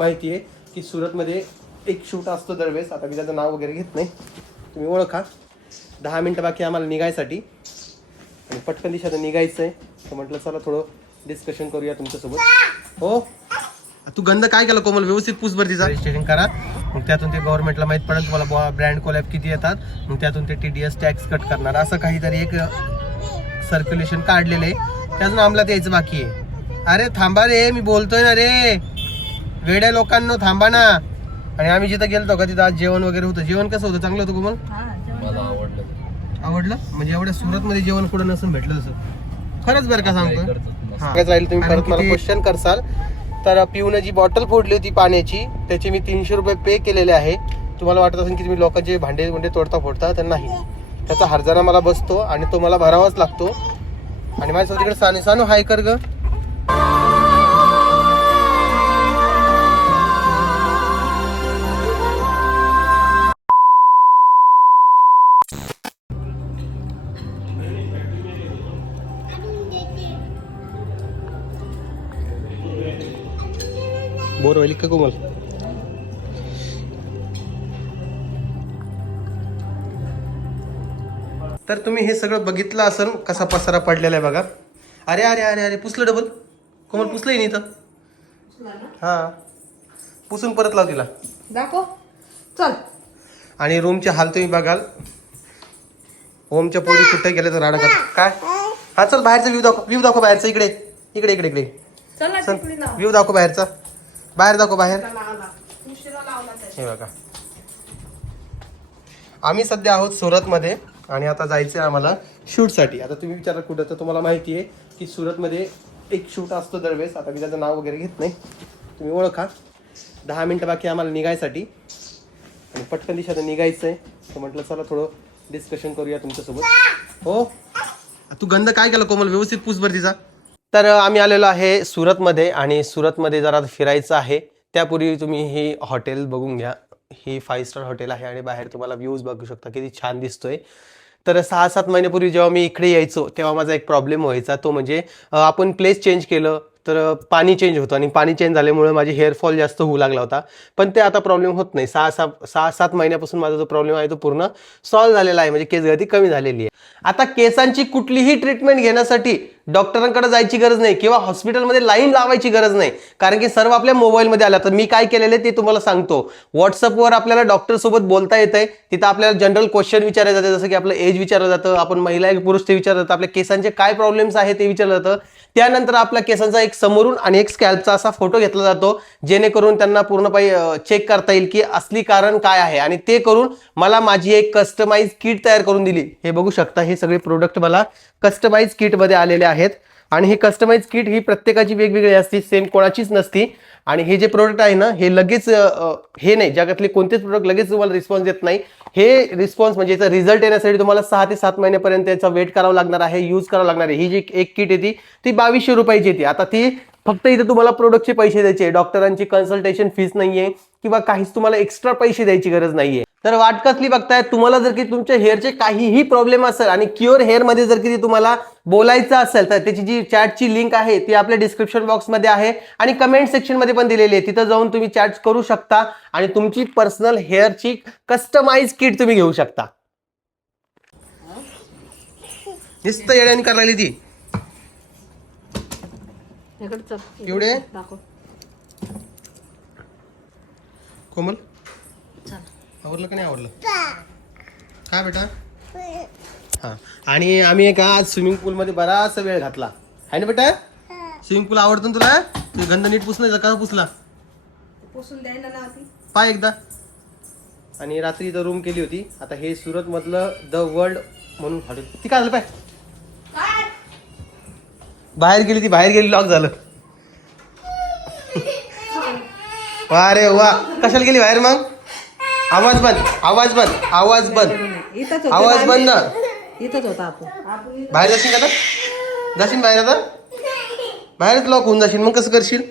माहिती आहे की सुरतमध्ये एक शूट असतो दरवेळेस. आता मी त्याचं नाव वगैरे घेत नाही, तुम्ही ओळखा. 10 मिनटं बाकी आम्हाला निघायसाठी आणि पटकन दिशा निघायचं आहे. तर म्हटलं चला थोडं डिस्कशन करूया तुमच्यासोबत. हो तू गंध काय केलं कोमल, व्यवस्थित पुसभर तिचा रजिस्ट्रेशन करा. मग त्यातून ते गव्हर्नमेंटला माहीत पडेल तुम्हाला ब्रँड कोलॅब किती येतात. मग त्यातून ते TDS टॅक्स कट करणार, असं काहीतरी एक सर्क्युलेशन काढलेलं आहे. त्यातून अंमलात यायचं बाकी आहे. अरे थांबा रे, मी बोलतोय ना रे, वेड्या लोकांनो थांबा ना. आणि आम्ही जिथं गेलतो का तिथं आज जेवण वगैरे होतं. जेवण कसं होतं, चांगलं होतं कोमल? मला आवडलं. म्हणजे एवढ्या सुरतमध्ये जेवण कुठं नसून भेटलं तसं खरंच बरं का सांगतो. राहील तुम्ही परत मला क्वेश्चन करसाल तर पिऊन जी बॉटल फोडली होती पाण्याची त्याचे मी 300 रुपये पे केलेले आहे. तुम्हाला वाटत असेल की तुम्ही लोकांचे भांडे तोडता फोडता, तर नाही, त्याचा हरजाना मला बसतो आणि तो मला भरावाच लागतो. आणि माझ्यासोबत तिकडे सानू हाय कर ग. बोर व्हायली का कोमल? तर तुम्ही हे सगळं बघितलं असेल कसा पसारा पडलेला आहे बघा. अरे अरे अरे अरे पुसलं डबल कोमल, पुसलंय नाही तर. हा पुसून परत लाव तिला दाखव चल. आणि रूमचे हाल तुम्ही बघाल. ओमच्या पोरी कुठे गेले तर राडा कर काय. हा चल बाहेरचा व्ह्यू दाखव बाहेरचा. इकडे इकडे इकडे इकडे चल ना, चल तिकडे लाव. व्ह्यू दाखव बाहेरचा. बाहेर दाखव बाहेर. उशिरा लावला त्याच्या. हे बघा आम्ही सध्या आहोत सुरतमध्ये आणि आता जायचं आहे आम्हाला शूटसाठी. आता तुम्ही विचारा कुठं, तर तुम्हाला माहिती आहे की सुरतमध्ये एक शूट असतो दरवेळेस. आता मी त्याचं नाव वगैरे घेत नाही, तुम्ही ओळखा. 10 मिनटं बाकी आम्हाला निघायसाठी आणि पटकन दिशा निघायचं आहे. तर म्हटलं चला थोडं डिस्कशन करूया तुमच्यासोबत. हो तू गंध काय केलं कोमल, व्यवस्थित पुसभर तिचा. तर आम्ही आलेलो आहे सुरतमध्ये आणि सुरतमध्ये जरा फिरायचं आहे. त्यापूर्वी तुम्ही ही हॉटेल बघून घ्या. ही 5 स्टार हॉटेल आहे आणि बाहेर तुम्हाला व्ह्यूज बघू शकता किती छान दिसतोय. तर 6-7 महिन्यापूर्वी जेव्हा मी इकडे यायचो तेव्हा माझा एक प्रॉब्लेम व्हायचा. तो म्हणजे आपण प्लेस चेंज केलं तर पाणी चेंज होतं आणि पाणी चेंज झाल्यामुळे माझी हेअरफॉल जास्त होऊ लागला होता. पण ते आता प्रॉब्लेम होत नाही. 6-7 महिन्यापासून माझा जो प्रॉब्लेम आहे तो पूर्ण सॉल्व्ह झालेला आहे. म्हणजे केसगळती कमी झालेली आहे. आता केसांची कुठलीही ट्रीटमेंट घेण्यासाठी डॉक्टरांकडे जायची गरज नाही किंवा हॉस्पिटलमध्ये लाईन लावायची गरज नाही, कारण की सर्व आपल्या मोबाईलमध्ये आलं. तर मी काय केलेलं आहे ते तुम्हाला सांगतो. व्हॉट्सअपवर आपल्याला डॉक्टरसोबत बोलता येतंय. तिथं आपल्याला जनरल क्वेश्चन विचारले जाते, जसं की आपलं एज विचारलं जातं, आपण महिला आहे पुरुष ते विचारलं जातं, आपल्या केसांचे काय प्रॉब्लेम्स आहे ते विचारलं जातं. त्यानंतर आपल्या केसांचा एक समोरून आणि एक स्कॅल्पचा असा फोटो घेतला जातो, जेणेकरून त्यांना पूर्णपणे चेक करता येईल की असली कारण काय आहे. आणि ते करून मला माझी एक कस्टमाइज किट तयार करून दिली. हे बघू शकता, हे सगळे प्रोडक्ट मला कस्टमाइज किटमध्ये आलेले आहेत. आणि ही कस्टमाइज किट ही प्रत्येकाची वेगवेगळी असते, सेम कोणाचीच नसती. आणि हे जे प्रोडक्ट आहे ना, हे लगेच हे नाही, जगातले कोणतेच प्रोडक्ट लगेच तुम्हाला रिस्पॉन्स देत नाही. हे रिस्पॉन्स म्हणजे याचा रिझल्ट येण्यासाठी तुम्हाला 6 ते 7 महिन्यापर्यंत याचा वेट करावा लागणार आहे, यूज करावं लागणार आहे. ही जी एक किट येते ती 2200 रुपयाची येते. आता ती फक्त इथे तुम्हाला प्रोडक्टचे पैसे द्यायचे, डॉक्टरांची कन्सल्टेशन फीस नाहीये किंवा काहीच तुम्हाला एक्स्ट्रा पैसे द्यायची गरज नाहीये. तर वाट कसली बघताय. तुम्हाला जर की तुमच्या हेअरचे काहीही प्रॉब्लेम असेल आणि क्युअर हेअर मध्ये जर की तुम्हाला बोलायचं असेल तर त्याची जी चॅटची लिंक आहे ती आपल्या डिस्क्रिप्शन बॉक्समध्ये आहे आणि कमेंट सेक्शन मध्ये पण दिलेली आहे. तिथं जाऊन तुम्ही चॅट करू शकता आणि तुमची पर्सनल हेअरची कस्टमाइज किट तुम्ही घेऊ शकता. नुसतं येड्याने करायला लागली ती. एवढे दाखव कोमल, आवडलं का नाही आवडलं काय बेटा? हा आणि आम्ही एका आज स्विमिंग पूल मध्ये बराच वेळ घातला आहे ना बेटा. स्विमिंग पूल आवडतो ना तुला? तू गंध नीट पुसला का? पुसला पुसून द्यायला ना ती पाय एकदा. आणि रात्री इथं रूम केली होती. आता हे सुरत मधलं द वर्ल्ड म्हणून हॉटेल. ती काय झालं पाय, बाहेर गेली, ती बाहेर गेली, लॉक झालं. वा रे वा, कशाला गेली बाहेर मग? आवाज बंद, आवाज बंद, आवाज बंद, आवाज बंद ना. इथंच होता आपण. बाहेर जाशील का? जाशील बाहेर आता? बाहेरच लॉक होऊन जाशील, मग कसं करशील?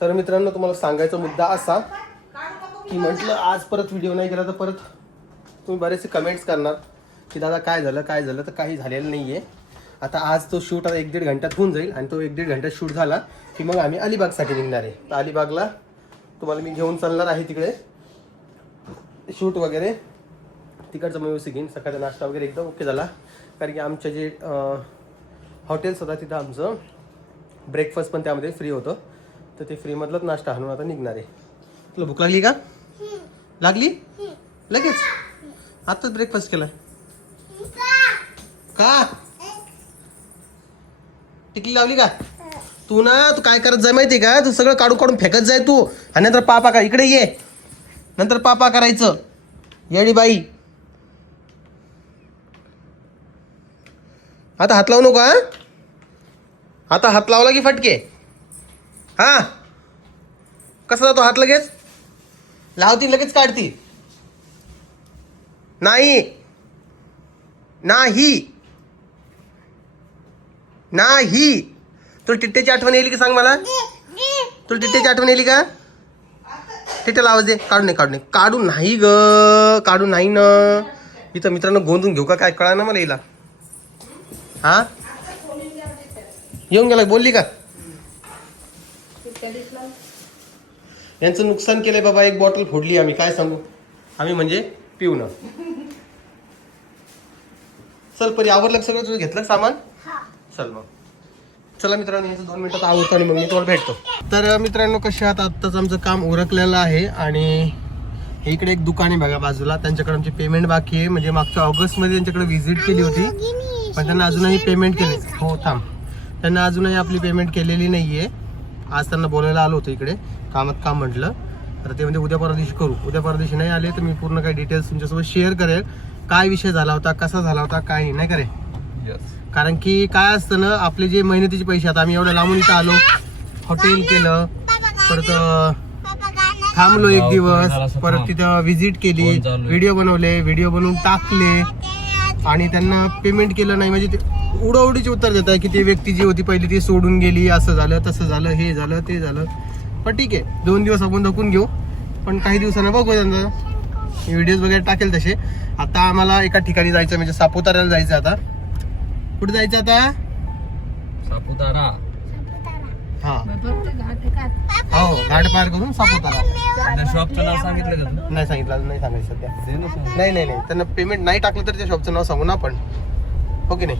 तर मित्रांनो, तुम्हाला सांगायचा मुद्दा असा की म्हटलं आज परत व्हिडिओ नाही केला तर परत तुम्ही बरेचसे कमेंट्स करणार की दादा काय झालं काय झालं. तर काही झालेलं नाही आहे. आता आज तो शूट आता 1-1.5 घंट्यात होऊन जाईल आणि तो 1-1.5 घंट्यात शूट झाला की मग आम्ही अलिबागसाठी निघणार आहे. तर अलिबागला तुम्हाला मी घेऊन चालणार आहे. तिकडे शूट वगैरे तिकडचं म्युझिक घेईन. सकाळचा नाश्ता वगैरे एकदम ओके झाला, कारण की आमच्या जे हॉटेल्स होता तिथं आमचं ब्रेकफास्ट पण त्यामध्ये फ्री होतं. तर ते फ्रीमधलंच नाश्ता आणून आता निघणार आहे. तुला भूक लागली का? लागली लगेच? आत्ताच ब्रेकफास्ट केला का? टिकली लावली का? तू काय करत जाय माहिती का? तू सगळं काढून काढून फेकत जाय तू, आणि नंतर पापा का इकडे ये, नंतर पापा करायचं. येडी बाई, आता हात लावू नको. आता हात लावला की फटके. हा कसा जातो हात? लगेच लावती लगेच काढती. नाही नाही नाही. तुला टिट्ट्याची आठवण येईल की सांग मला? तुला टिट्ट्याची आठवण येईल का? टिट्ट्याला आवाज दे. काढून नाही, काढून नाही, काढून नाही ग, काढून नाही ना. इथं मित्रांनो गोंधून घेऊ का काय कळा ना मला. येईल हा येऊन गेला, बोलली का? यांचं नुकसान केलंय बाबा. एक बॉटल फोडली आम्ही, काय सांगू. आम्ही म्हणजे पिऊन. चल परी, आवरलं सगळं तुझं? घेतलं सामान? चल मग चला मित्रांनो, याचं 2 मिनिटात आवडतं आणि मग मी तुम्हाला भेटतो. तर मित्रांनो कसे आहात? आत्ताच आमचं काम उरकलेलं आहे आणि इकडे एक दुकान आहे बघा बाजूला. त्यांच्याकडे आमची पेमेंट बाकी आहे. म्हणजे मागच्या ऑगस्टमध्ये त्यांच्याकडे व्हिजिट केली होती, पण त्यांना अजूनही पेमेंट केली. हो थांब, त्यांना अजूनही आपली पेमेंट केलेली नाही आहे. आज त्यांना बोलायला आलो होतो इकडे, कामात काम म्हटलं. तर ते म्हणजे उद्या परवा दिवशी करू. उद्या परवा दिवशी नाही आले तर मी पूर्ण काही डिटेल्स तुमच्यासोबत शेअर करेल. काय विषय झाला होता, कसा झाला होता, काय नाही करे. कारण की काय असतं ना, आपले जे मेहनतीचे पैसे, आता आम्ही एवढं लांबून इथं आलो, हॉटेल केलं, परत थांबलो 1 दिवस, परत तिथं व्हिजिट केली, व्हिडिओ बनवले, व्हिडिओ बनवून टाकले आणि त्यांना पेमेंट केलं नाही. म्हणजे ते उडवडीचे उत्तर देत आहे की ती व्यक्ती जी होती पहिली ती सोडून गेली, असं झालं तसं झालं, हे झालं ते झालं. पण ठीक आहे, 2 दिवस आपण धकून घेऊ, पण काही दिवसांना बघू त्यांना व्हिडिओज वगैरे टाकेल तसे. आता आम्हाला एका ठिकाणी जायचं, म्हणजे सापुताऱ्याला जायचं. आता कुठे जायचं? आता सापुतारा. हा हो, घाट पार करून सापुतारा. शॉपचं नाव सांगितलं का? नाही सांगितलं, नाही सांगायचं सध्या. नाही नाही नाही, त्यांना पेमेंट नाही टाकलं तर त्या शॉपचं नाव सांगू ना आपण, हो की नाही.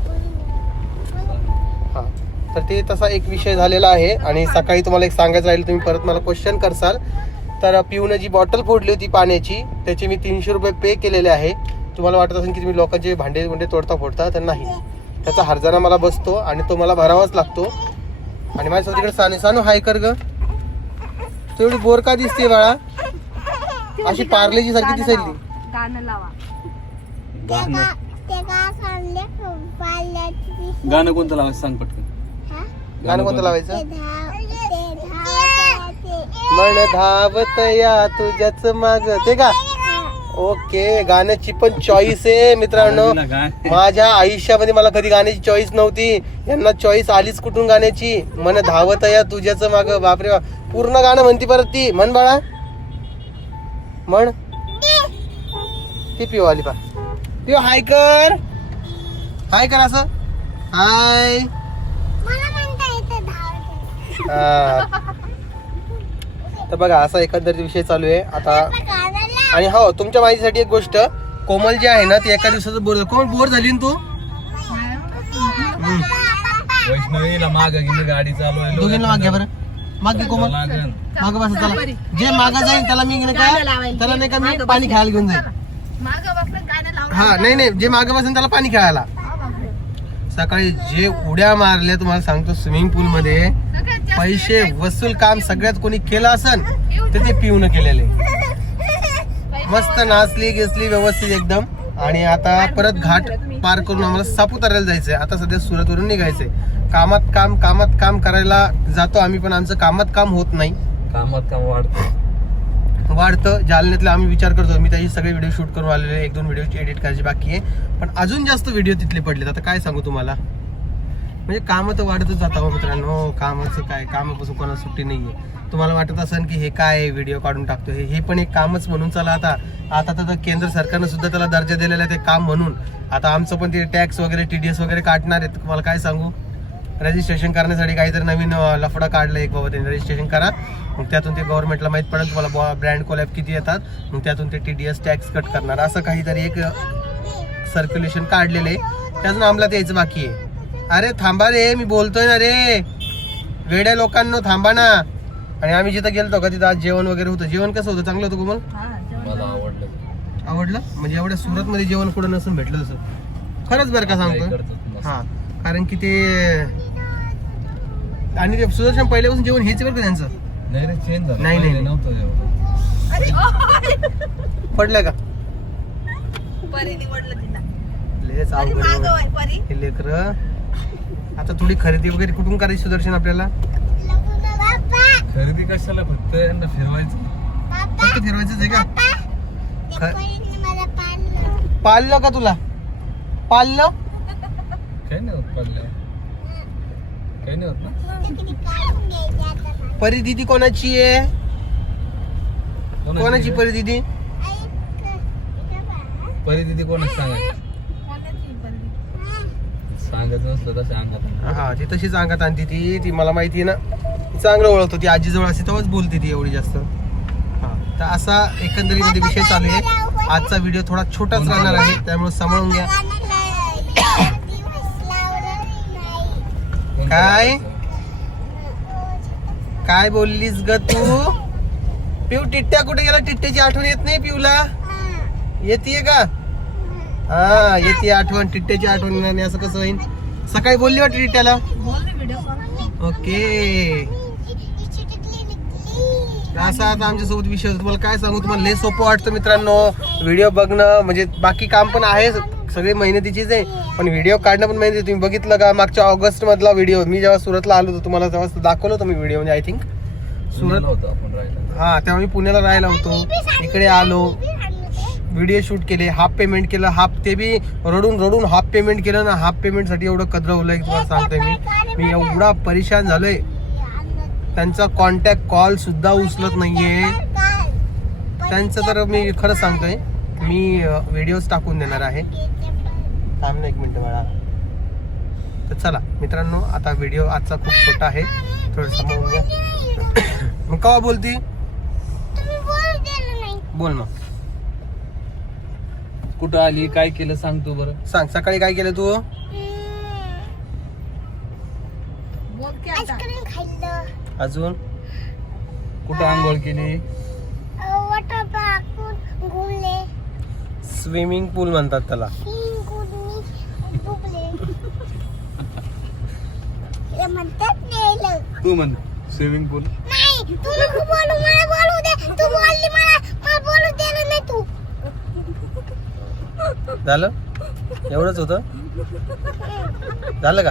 हा, तर ते तसा एक विषय झालेला आहे. आणि सकाळी तुम्हाला एक सांगायचं राहील, तुम्ही परत मला क्वेश्चन करसाल. तर पिऊनं जी बॉटल फोडली होती पाण्याची, त्याचे मी 300 रुपये पे केलेले आहे. तुम्हाला वाटत असेल की तुम्ही लोकांचे भांडे तोडता फोडता, तर नाही. त्याचा हरजाना मला बसतो आणि तो मला भरावाच लागतो. आणि माझ्यासोबत तिकडे सानू हाय कर ग. तू एवढी बोर का दिसते बाळा? अशी पार्लेजी सारखी दिसायली. गाणं लावा. गाणं कोणतं लावायचं सांग पटकन. गाणं कोणतं लावायचं? मन धावत या तुझ्याच माग, ते का? ओके, गाण्याची पण चॉईस आहे मित्रांनो. माझ्या आयुष्यामध्ये मला कधी गाण्याची चॉईस नव्हती, यांना चॉईस आलीच कुठून गाण्याची. मन धावत या तुझ्याच माग. बापरे बाप, पूर्ण गाणं म्हणती परत ती. म्हण बाळा, म्हण. ती पिओ आली पा. पिओ हाय कर, हाय कर, असं हाय. तर बघा, असा एकंदरीत विषय चालू आहे आता. आणि हो, तुमच्या माहितीसाठी एक गोष्ट, कोमल जी आहे ना, ती एका दिवसाचं बोर. कोमल बोर झाली ना तू? वैष्णवीला माग गेली, गाडी चालू आहे. दोघींना माग घ्या बरं. माग घे कोमल, माग बस. चला, जे मागा जाईल त्याला मी काय, त्याला नाही का मी पाणी खेळायला घेऊन जाईल. हा नाही नाही, जे मागे बसेल त्याला पाणी खेळायला. सकाळी जे उड्या मारल्या तुम्हाला सांगतो स्विमिंग पूल मध्ये, पैसे वसूल काम सगळ्यात कोणी केलं असन तर ते पिऊन केलेले. मस्त नाचली घेसली व्यवस्थित एकदम. आणि आता परत घाट पार करून आम्हाला सापुताऱ्याला जायचंय. आता सध्या सुरतवरून निघायचंय. कामात काम करायला जातो आम्ही, पण आमचं कामात काम होत नाही. कामात काम वाढतं. जालन्यातला आम्ही विचार करतो, मी त्याची सगळे व्हिडिओ शूट करून आलेले, 1-2 व्हिडिओ एडिट करायची बाकी आहे. पण अजून जास्त व्हिडिओ तिथले पडलेत. आता काय सांगू तुम्हाला, म्हणजे काम तर वाढतच जाता हो मित्रांनो. कामाचं काय, कामापासून कोणाला सुट्टी नाहीये. तुम्हाला वाटत असेल की हे काय व्हिडिओ काढून टाकतो, हे पण एक कामच म्हणून. चला आता तर केंद्र सरकारनं सुद्धा त्याला दर्जा दिलेला आहे ते काम म्हणून. आता आमचं पण ते टॅक्स वगैरे TDS वगैरे काढणार आहेत. तुम्हाला काय सांगू, रजिस्ट्रेशन करण्यासाठी काहीतरी नवीन लफडा काढलं एक बाबा, त्यांनी रजिस्ट्रेशन करा, मग त्यातून ते गव्हर्नमेंटला माहीत पडेल तुम्हाला ब्रँड कोलॅब किती येतात, मग त्यातून ते TDS टॅक्स कट करणार, असं काहीतरी एक सर्क्युलेशन काढलेलं आहे. त्यातून अंमलात यायचं बाकी आहे. अरे थांबा रे, मी बोलतोय ना रे, वेड्या लोकांनो थांबा ना. आणि आम्ही जिथं गेलतो का तिथं आज जेवण वगैरे होतं. जेवण कसं होतं, चांगलं होतं कोमल? मला आवडलं म्हणजे एवढ्या सुरतमध्ये जेवण कुठं नसून भेटलं तसं, खरंच बरं का सांगतो. हा, कारण की ते आणि ते सुदर्शन पहिल्यापासून जेवण हेच बरं का त्यांचं. नाही रे, चेंज झालं. नाही, पहिले नाही. नव्हतं एवढं. पडलं का परी निवडलं तिला. लेच परी अवघड मागं आहे. आहे, परी. हे लेकरं आता थोडी खरेदी वगैरे कुठून करायची सुदर्शन आपल्याला? खरेदी कशाला, फक्त यांना फिरवायचं. फक्त फिरवायचंच आहे का? पाळलं का तुला? पाळलं? काही नाही होत पडल्या, काही नाही होत ना. परी दिदी कोणाची आहे? कोणाची रे? परी दिदी? परी दिदी कोणाच सांगायचं? कोणाची परी? सांगायचं नसलं तसं अंगात. हा, ती तशीच अंगात आणते ती मला माहिती आहे ना. ती चांगलं ओळखतो, ती आजीजवळ असते तेव्हाच बोलते ती एवढी जास्त. हा, तर असा एकंदरीमध्ये विषय चालू आहे. आजचा व्हिडिओ थोडा छोटाच राहणार आहे, त्यामुळे सांभाळून घ्या. काय काय बोललीस ग तू? पिऊ टिट्ट्या कुठे गेला? टिट्ट्याची आठवण येत नाही पिऊला? येते का? हा, येते आठवण, टिट्ट्याची आठवण येणार असं कसं होईल? सकाळी बोलली वाटते टिट्ट्याला. बोल ना व्हिडिओ कॉल. ओके, असा आता आमच्यासोबत विषय होता. तुम्हाला काय सांगू, तुम्हाला लय सोपं वाटतं मित्रांनो व्हिडिओ बघणं. म्हणजे बाकी काम पण आहे, सगळे मेहनतीचीच आहे, पण व्हिडिओ काढणं पण मेहनती. तुम्ही बघितलं का मागच्या ऑगस्ट मधला व्हिडिओ, मी जेव्हा सुरतला आलो होतो तुम्हाला तेव्हा दाखवलं होतं मी व्हिडिओ. म्हणजे आय थिंक सुरत होतं आपण राहिला. हा, तेव्हा मी पुण्याला राहायला होतो. इकडे आलो, व्हिडिओ शूट केले, हाफ पेमेंट केलं. ते बी रडून हाफ पेमेंट केलं ना. हाफ पेमेंट साठी एवढं कदरवलंय तुम्हाला सांगतोय मी एवढा परेशान झालोय. त्यांचा कॉन्टॅक्ट कॉल सुद्धा उचलत नाहीये त्यांचं. तर मी खरं सांगतोय, मी व्हिडिओज टाकून देणार आहे. थांब ना एक मिनिट बाळा. तर चला मित्रांनो, आता व्हिडिओ आजचा खूप छोटा आहे, थोडं समजून घ्या. मग केव्हा बोलती? बोल मग. कुठं आली, काय केलं सांग तू बरं. सांग, सकाळी काय केलं तू? बोल की आता. अजून कुठं आंघोळ केली? स्विमिंग पूल म्हणतात त्याला. तू म्हण स्विमिंग पूल. झालं? एवढंच होतं? झालं का?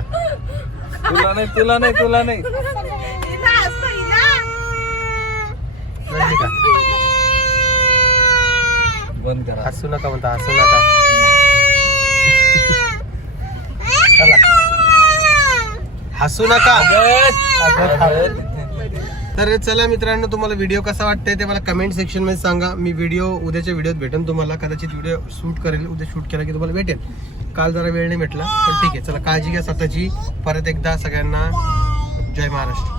तुला नाही, तुला नाही, तुला नाही. हिला असतं, हिला. रडली का? बंद करा. हसू नका म्हणता, हसू नका. चला, हसू नका. तर चला मित्रांनो, तुम्हाला व्हिडिओ कसा वाटतंय ते मला कमेंट सेक्शन मध्ये सांगा. मी व्हिडिओ उद्याच्या व्हिडिओत भेटेन तुम्हाला. कदाचित व्हिडिओ शूट करेल, उद्या शूट केला की तुम्हाला भेटेल. काल जरा वेळ नाही भेटला, पण ठीक आहे. चला, काळजी घ्या स्वतःची. परत एकदा सगळ्यांना जय महाराष्ट्र.